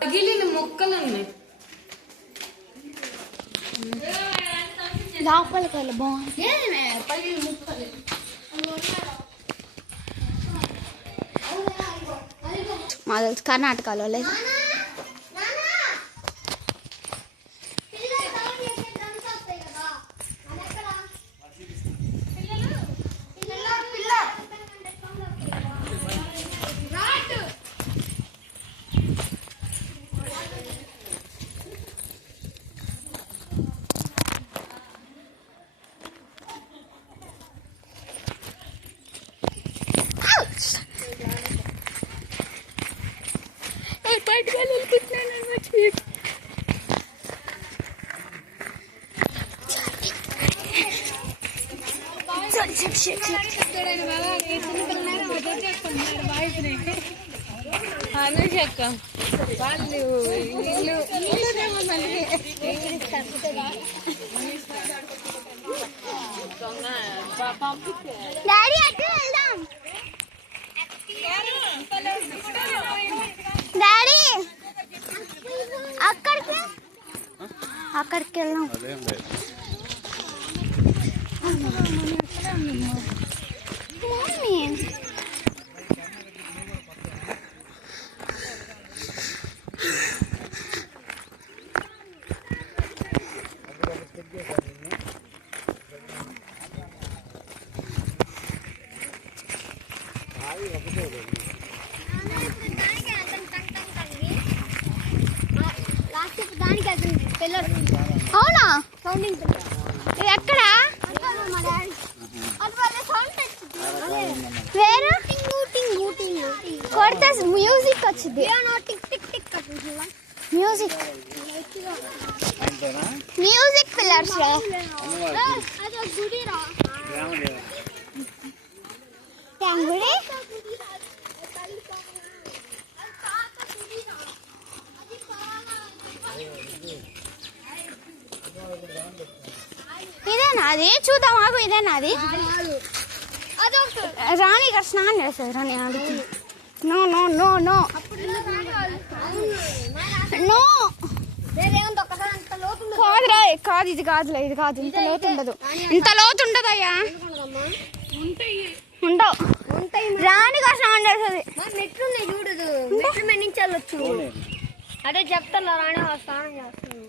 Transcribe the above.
పగిలిన మొక్కలు ఉన్నాయి లోపలికి వెళ్ళి బాగుంది. పగిలిన మొక్కలు మా తెలుసు కర్ణాటకలో లేదు. అనుషక్క వాళ్ళు డాడీ అటు వెళ్దాం. డాడీ అక్కడికి వెళ్దాం. మమ్మీ అవునా? ఎక్కడా వేరే కొడితే మ్యూజిక్ వచ్చింది. మ్యూజిక్ పిల్లర్స్ గుడి ఇదేనా అది? చూద్దాం ఆగు. ఇదేనా అది? రాణి గారు స్నానం చేస్తారు. రాణి అడిగి no no no no no కాదురా, కాదు ఇది కాదులే, ఇది కాదు. ఇంత లోతు ఉండదు, ఇంత లోతు ఉండదయ్యా. ఉండవు. రాణి గారు స్నానం చేస్తుంది. మెట్లున్నాయి చూడదు, మెట్లు మెన్నించాలి వచ్చు. అదే చెప్తాను రాణి స్నానం చేస్తాను.